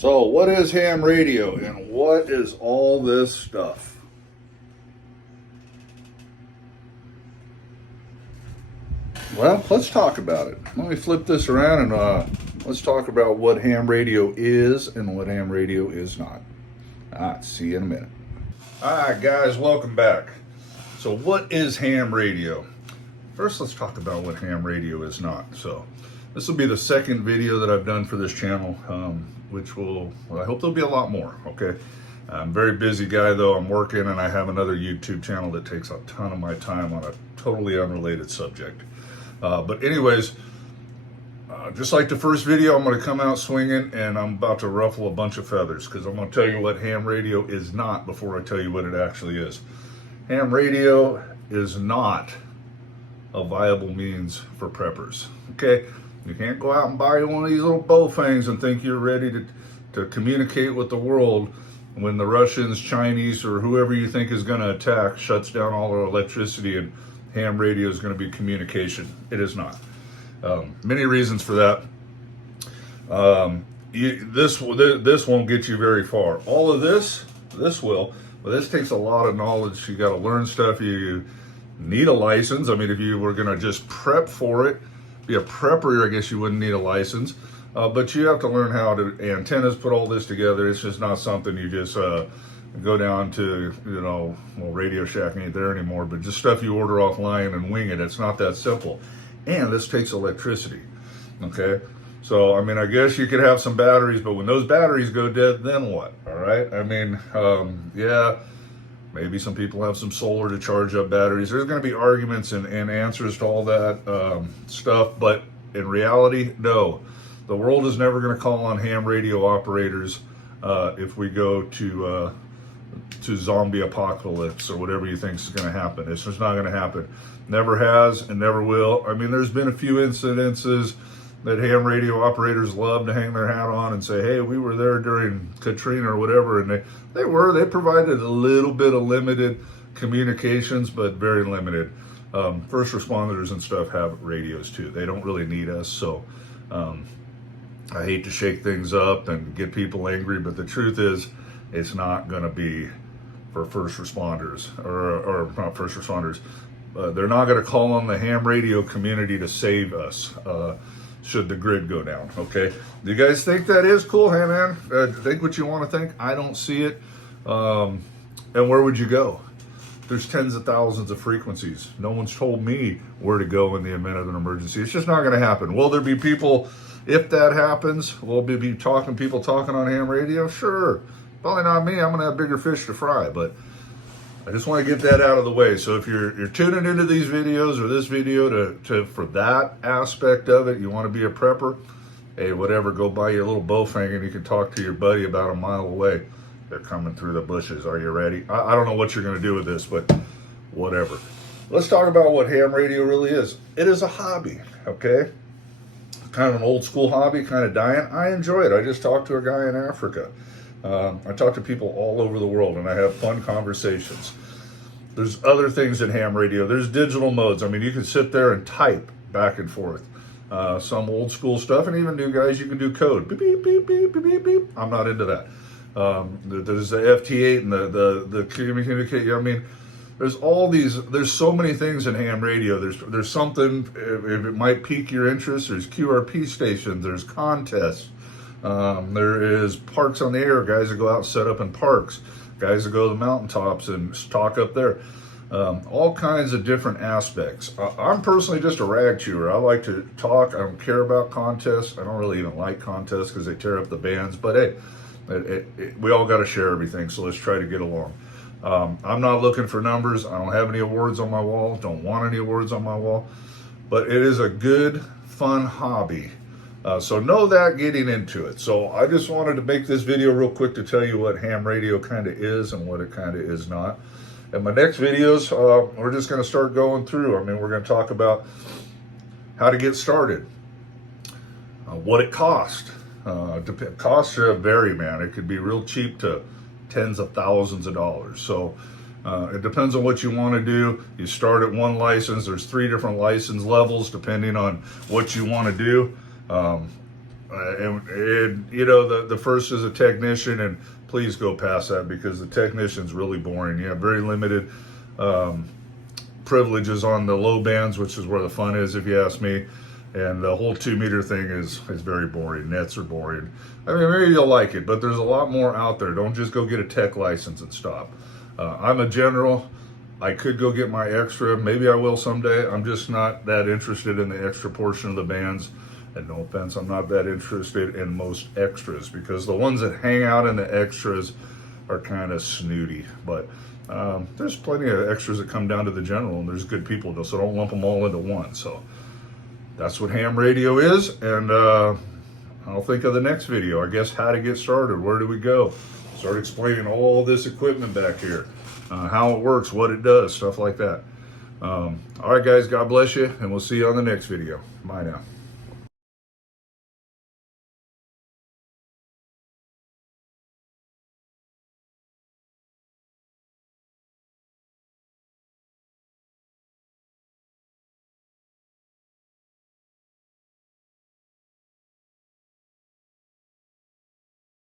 So, what is ham radio and what is all this stuff? Well, let's talk about it. Let me flip this around and let's talk about what ham radio is and what ham radio is not. All right, see you in a minute. All right, guys, welcome back. So, what is ham radio? First, let's talk about what ham radio is not. So, this will be the second video that I've done for this channel, which will, well, I hope there'll be a lot more, okay? I'm a very busy guy, though. I'm working, and I have another YouTube channel that takes a ton of my time on a totally unrelated subject. But anyways, just like the first video, I'm going to come out swinging, and I'm about to ruffle a bunch of feathers, because I'm going to tell you what ham radio is not before I tell you what it actually is. Ham radio is not a viable means for preppers, okay? You can't go out and buy one of these little Baofengs and think you're ready to communicate with the world when the Russians, Chinese, or whoever you think is going to attack shuts down all our electricity and ham radio is going to be communication. It is not. Many reasons for that. This won't get you very far. All of this will, but this takes a lot of knowledge. You got to learn stuff. You need a license. I mean, if you were going to just prep for it, be a prepper, I guess you wouldn't need a license. But you have to learn how to antennas, put all this together. It's just not something you just go down to, well, Radio Shack ain't there anymore, but just stuff you order offline and wing it. It's not that simple. And this takes electricity, okay? So, I mean, I guess you could have some batteries, but when those batteries go dead, then what, all right? I mean, yeah, maybe some people have some solar to charge up batteries. There's going to be arguments and answers to all that stuff, but in reality, no. The world is never going to call on ham radio operators if we go to zombie apocalypse or whatever you think is going to happen. It's just not going to happen. Never has and never will. I mean, there's been a few incidences that ham radio operators love to hang their hat on and say, hey, we were there during Katrina or whatever, and they provided a little bit of limited communications, but very limited. First responders and stuff have radios too. They don't really need us, so I hate to shake things up and get people angry, but the truth is it's not going to be for first responders, or not first responders. They're not going to call on the ham radio community to save us should the grid go down, okay? Do you guys think that is cool? Hey, man, think what you want to think. I don't see it. And where would you go? There's tens of thousands of frequencies. No one's told me where to go in the event of an emergency. It's just not going to happen. Will there be people, if that happens, will there be people talking on ham radio? Sure. Probably not me. I'm going to have bigger fish to fry, but I just want to get that out of the way. So if you're tuning into these videos or this video for that aspect of it, you want to be a prepper, hey, whatever, go buy you a little Baofeng and you can talk to your buddy about a mile away. They're coming through the bushes. Are you ready? I don't know what you're going to do with this, but whatever. Let's talk about what ham radio really is. It is a hobby, okay? Kind of an old school hobby, kind of dying. I enjoy it. I just talked to a guy in Africa. I talk to people all over the world, and I have fun conversations. There's other things in ham radio. There's digital modes. I mean, you can sit there and type back and forth. Some old school stuff, and even new guys, you can do code. Beep, beep, beep, beep, beep, beep, beep. I'm not into that. There's the FT8 and the communicate. I mean, there's all these. There's so many things in ham radio. There's something. If it might pique your interest, there's QRP stations. There's contests. There is parks on the air, guys that go out and set up in parks, guys that go to the mountaintops and talk up there. All kinds of different aspects. I'm personally just a rag chewer. I like to talk. I don't care about contests. I don't really even like contests because they tear up the bands. But hey, we all got to share everything, so let's try to get along. I'm not looking for numbers. I don't have any awards on my wall. Don't want any awards on my wall. But it is a good, fun hobby. So know that getting into it. So I just wanted to make this video real quick to tell you what ham radio kind of is and what it kind of is not. In my next videos, we're just going to start going through. I mean, we're going to talk about how to get started, what it costs. Costs vary, man. It could be real cheap to tens of thousands of dollars. So it depends on what you want to do. You start at one license. There's 3 different license levels depending on what you want to do. And you know, the first is a technician, and please go past that because the technician's really boring. You have very limited privileges on the low bands, which is where the fun is, if you ask me. And the whole 2-meter thing is very boring. Nets are boring. I mean, maybe you'll like it, but there's a lot more out there. Don't just go get a tech license and stop. I'm a general. I could go get my extra. Maybe I will someday. I'm just not that interested in the extra portion of the bands. And no offense, I'm not that interested in most extras because the ones that hang out in the extras are kind of snooty. But there's plenty of extras that come down to the general, and there's good people, so don't lump them all into one. So that's what ham radio is, and I'll think of the next video. I guess how to get started. Where do we go? Start explaining all this equipment back here, how it works, what it does, stuff like that. All right, guys, God bless you, and we'll see you on the next video. Bye now.